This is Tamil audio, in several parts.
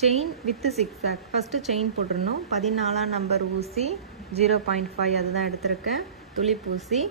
செயின் வித் சிக்ஸாக். ஃபஸ்ட்டு செயின் போட்டுடணும். 14ஆம் நம்பர் ஊசி 0.5 அதுதான் எடுத்திருக்கேன். துளிப்பூசி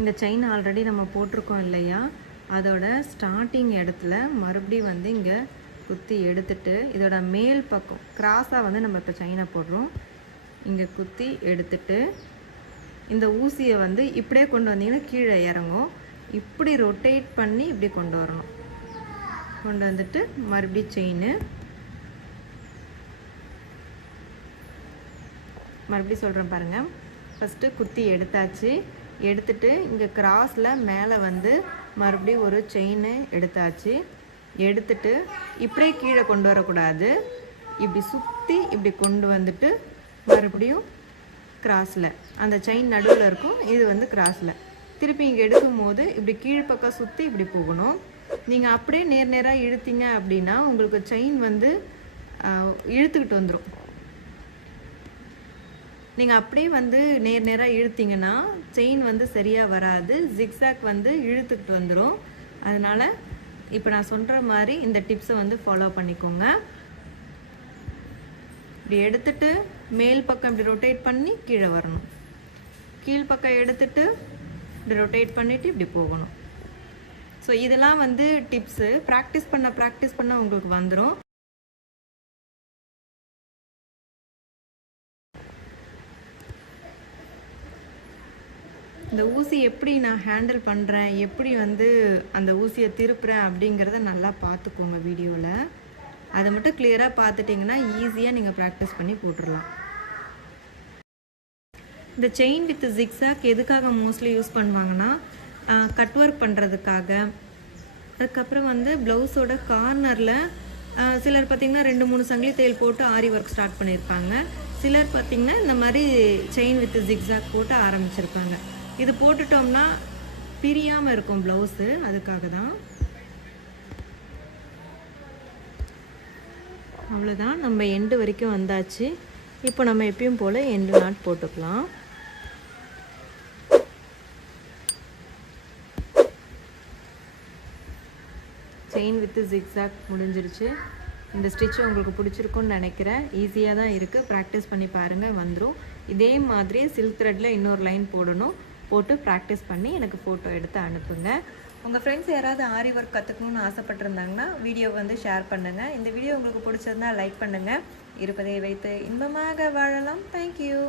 இந்த செயின் ஆல்ரெடி நம்ம போட்டிருக்கோம் இல்லையா, அதோட ஸ்டார்டிங் இடத்துல மறுபடியும் வந்து இங்கே குத்தி எடுத்துட்டு இதோட மேல் பக்கம் கிராஸாக வந்து நம்ம இப்போ செயினை போடுறோம். இங்கே குத்தி எடுத்துட்டு இந்த ஊசியை வந்து இப்படியே கொண்டு வந்தீங்கன்னா கீழே இறங்கும். இப்படி ரொட்டேட் பண்ணி இப்படி கொண்டு வரணும். கொண்டு வந்துட்டு மறுபடியும் செயின் மறுபடியும் சொல்கிறேன் பாருங்கள். ஃபஸ்ட்டு குத்தி எடுத்தாச்சு. எடுத்துட்டு இங்கே கிராஸில் மேலே வந்து மறுபடியும் ஒரு செயின் எடுத்தாச்சு. எடுத்துட்டு இப்படியே கீழே கொண்டு வரக்கூடாது. இப்படி சுற்றி இப்படி கொண்டு வந்துட்டு மறுபடியும் கிராஸில் அந்த செயின் நடுவில் இருக்கும். இது வந்து கிராஸில் திருப்பி இங்கே எடுக்கும் போது இப்படி கீழ்ப்பக்கம் சுற்றி இப்படி போகணும். நீங்கள் அப்படியே நேராக இழுத்தீங்க அப்படின்னா உங்களுக்கு செயின் வந்து இழுத்துக்கிட்டு வந்துடும். நீங்கள் அப்படியே வந்து நேராக இழுத்தீங்கன்னா செயின் வந்து சரியாக வராது. ஜிக்ஸாக் வந்து இழுத்துக்கிட்டு வந்துடும். அதனால் இப்போ நான் சொல்கிற மாதிரி இந்த டிப்ஸை வந்து ஃபாலோ பண்ணிக்கோங்க. இப்படி எடுத்துட்டு மேல் பக்கம் இப்படி ரொட்டேட் பண்ணி கீழே வரணும். கீழ்ப்பக்கம் எடுத்துட்டு இப்படி ரொட்டேட் பண்ணிவிட்டு இப்படி போகணும். ஸோ இதெல்லாம் வந்து டிப்ஸு. ப்ராக்டிஸ் பண்ண உங்களுக்கு வந்துடும். இந்த ஊசி எப்படி நான் ஹேண்டில் பண்ணுறேன், எப்படி வந்து அந்த ஊசியை திருப்புறேன் அப்படிங்கிறத நல்லா பார்த்துக்கோங்க வீடியோவில். அதை மட்டும் கிளியராக பார்த்துட்டிங்கன்னா ஈஸியாக நீங்கள் ப்ராக்டிஸ் பண்ணி போட்டுடலாம். இந்த செயின் வித் ஜிக்ஸாக் எதுக்காக மோஸ்ட்லி யூஸ் பண்ணுவாங்கன்னா கட் ஒர்க் பண்ணுறதுக்காக. அதுக்கப்புறம் வந்து ப்ளவுஸோட கார்னரில் சிலர் பார்த்திங்கன்னா 2-3 சங்கிலி தையல் போட்டு ஆரி ஒர்க் ஸ்டார்ட் பண்ணியிருப்பாங்க. சிலர் பார்த்திங்கன்னா இந்த மாதிரி செயின் வித் ஜிக்ஸாக் போட்டு ஆரம்பிச்சிருப்பாங்க. இது போட்டுட்டோம்னா பிரியாமல் இருக்கும் ப்ளவுஸு. அதுக்காக தான். அவ்வளோதான், நம்ம எண்டு வரைக்கும் வந்தாச்சு. இப்போ நம்ம எப்பயும் போல் எண்டு நாட் போட்டுக்கலாம். செயின் வித் ஜிக்ஸாக் முடிஞ்சிருச்சு. இந்த ஸ்டிச் உங்களுக்கு பிடிச்சிருக்குன்னு நினைக்கிறேன். ஈஸியாக தான் இருக்குது. ப்ராக்டிஸ் பண்ணி பாருங்கள், வந்துடும். இதே மாதிரி சில்க் த்ரெட்டில் இன்னொரு லைன் போடணும். போட்டு ப்ராக்டிஸ் பண்ணி எனக்கு ஃபோட்டோ எடுத்து அனுப்புங்க. உங்கள் ஃப்ரெண்ட்ஸ் யாராவது ஆரி ஒர்க் கற்றுக்கணுன்னு ஆசைப்பட்டிருந்தாங்கன்னா வீடியோ வந்து ஷேர் பண்ணுங்கள். இந்த வீடியோ உங்களுக்கு பிடிச்சிருந்தா லைக் பண்ணுங்கள். இருப்பதை வைத்து இன்பமாக வாழலாம். தேங்க்யூ.